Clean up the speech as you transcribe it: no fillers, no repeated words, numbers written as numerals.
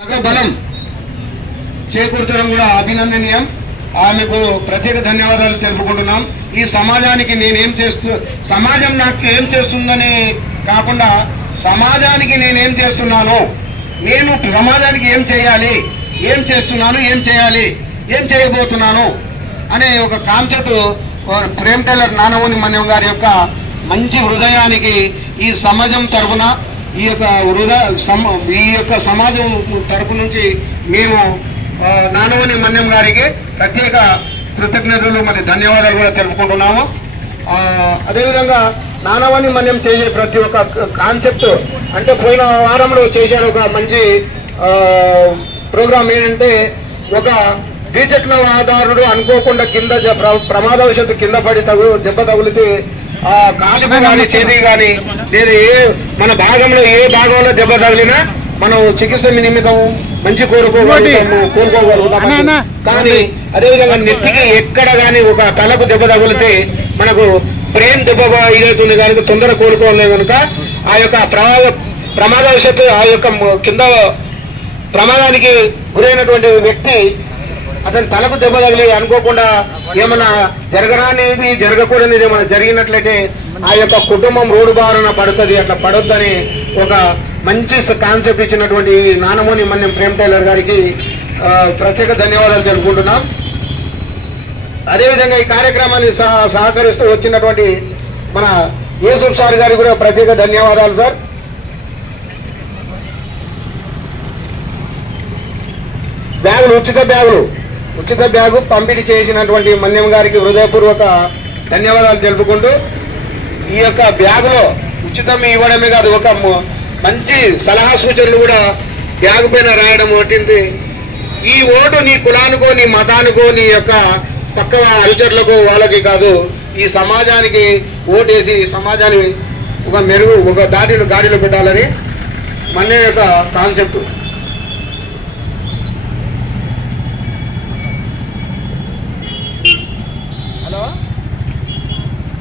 బలం చేకూర్చడం కూడా అభినందనీయం. ఆమెకు ప్రత్యేక ధన్యవాదాలు తెలుపుకుంటున్నాం. ఈ సమాజానికి నేనేం సమాజం నాకు ఏం చేస్తుందని కాకుండా సమాజానికి నేనేం చేస్తున్నాను, నేను సమాజానికి ఏం చేయాలి, ఏం చేస్తున్నాను, ఏం చేయాలి, ఏం చేయబోతున్నాను అనే ఒక కాన్సెప్ట్ ప్రేమ్ టైలర్ నానవోని మన్యం గారి యొక్క మంచి హృదయానికి ఈ సమాజం తరఫున ఈ యొక్క సమాజం తరపు నుంచి మేము నానవోని మన్యం గారికి ప్రత్యేక కృతజ్ఞతలు మరి ధన్యవాదాలు కూడా తెలుపుకుంటున్నాము. అదేవిధంగా నానవోని మన్యం చేసే ప్రతి ఒక్క కాన్సెప్ట్ అంటే పోయిన వారంలో చేశారు ఒక మంచి ప్రోగ్రామ్. ఏంటంటే ఒక ద్విచక్రవాహనదారుడు అనుకోకుండా కింద ప్రమాదవశాత్తు కింద పడి దెబ్బ తగిలితే కాలుకు కానీ చేతి కానీ లేదా మన భాగంలో ఏ భాగంలో దెబ్బ తగిలినా మనం చికిత్స నిమిత్తం మంచి కోరుకోగలుగుతాం. కానీ అదేవిధంగా నెత్తికి ఎక్కడ కానీ ఒక తలకు దెబ్బ తగిలితే మనకు బ్రెయిన్ దెబ్బ ఇదవుతుంది కనుక తొందర కోలుకోలేదు కనుక ఆ యొక్క ప్రమాదవశాత్తు ఆ యొక్క కింద ప్రమాదానికి గురైనటువంటి వ్యక్తి అతని తలకు దెబ్బ తగిలి అనుకోకుండా ఏమన్నా జరగరానిది జరగకూడనిది ఏమైనా జరిగినట్లయితే ఆ యొక్క కుటుంబం రోడ్డు బారున పడుతుంది. అట్లా పడొద్దని ఒక మంచి కాన్సెప్ట్ ఇచ్చినటువంటి నానవోని మన్యం ప్రేమ్ టైలర్ గారికి ప్రత్యేక ధన్యవాదాలు తెలుపుకుంటున్నాం. అదేవిధంగా ఈ కార్యక్రమాన్ని సహకరిస్తూ వచ్చినటువంటి మన యూసుఫ్ సార్ గారికి కూడా ప్రత్యేక ధన్యవాదాలు సార్. ఉచిత బ్యాగు పంపిణీ చేసినటువంటి మన్యం గారికి హృదయపూర్వక ధన్యవాదాలు తెలుపుకుంటూ ఈ యొక్క బ్యాగులో ఉచితం ఇవ్వడమే కాదు ఒక మంచి సలహా సూచనలు కూడా బ్యాగు పైన రాయడం ఒకటి. ఈ ఓటు నీ కులానికో నీ మతానికో నీ యొక్క పక్క అనుచరులకు వాళ్ళకి కాదు, ఈ సమాజానికి ఓటేసి సమాజాన్ని ఒక గాడిలో పెట్టాలని మన్యం యొక్క కాన్సెప్ట్.